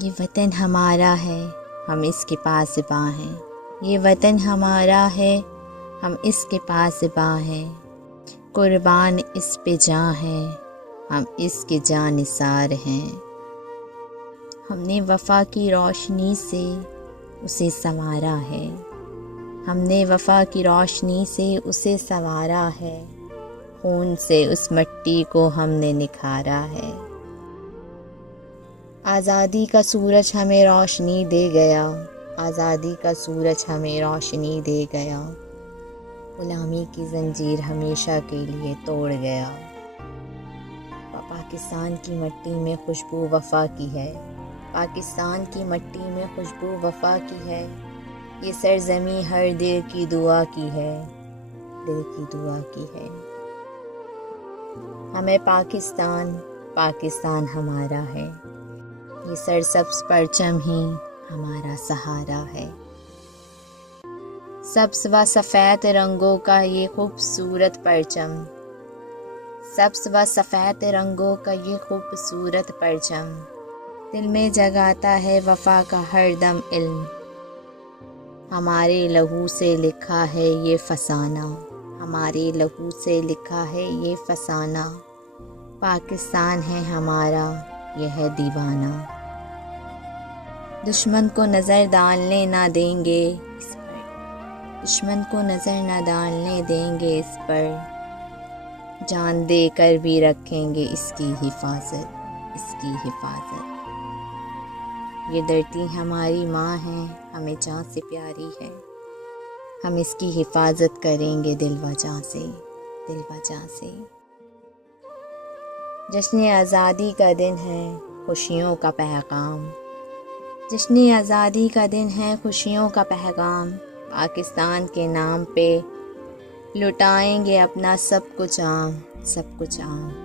یہ وطن ہمارا ہے، ہم اس کے پاسباں ہیں۔ یہ وطن ہمارا ہے، ہم اس کے پاسباں ہیں۔ قربان اس پہ جاں ہیں، ہم اس کے جاں نثار ہیں۔ ہم نے وفا کی روشنی سے اسے سنوارا ہے، ہم نے وفا کی روشنی سے اسے سنوارا ہے۔ خون سے اس مٹی کو ہم نے نکھارا ہے۔ آزادی کا سورج ہمیں روشنی دے گیا، آزادی کا سورج ہمیں روشنی دے گیا۔ غلامی کی زنجیر ہمیشہ کے لیے توڑ گیا۔ پاکستان کی مٹی میں خوشبو وفا کی ہے، پاکستان کی مٹی میں خوشبو وفا کی ہے۔ یہ سرزمین ہر دل کی دعا کی ہے، دل کی دعا کی ہے۔ ہمیں پاکستان، پاکستان ہمارا ہے۔ یہ سرسبز پرچم ہی ہمارا سہارا ہے۔ سبز و سفید رنگوں کا یہ خوبصورت پرچم، سبز و سفید رنگوں کا یہ خوبصورت پرچم، دل میں جگاتا ہے وفا کا ہر دم علم۔ ہمارے لہو سے لکھا ہے یہ فسانہ، ہمارے لہو سے لکھا ہے یہ فسانہ۔ پاکستان ہے ہمارا، یہ ہے دیوانہ۔ دشمن کو نظر ڈالنے نہ دیں گے اس پر، دشمن کو نظر نہ ڈالنے دیں گے اس پر۔ جان دے کر بھی رکھیں گے اس کی حفاظت، اس کی حفاظت۔ یہ دھرتی ہماری ماں ہے، ہمیں جان سے پیاری ہے، ہم اس کی حفاظت کریں گے دل و جاں سے، دل و جاں سے۔ جشن آزادی کا دن ہے، خوشیوں کا پیغام، جشن آزادی کا دن ہے، خوشیوں کا پیغام۔ پاکستان کے نام پہ لٹائیں گے اپنا سب کچھ عام، سب کچھ عام۔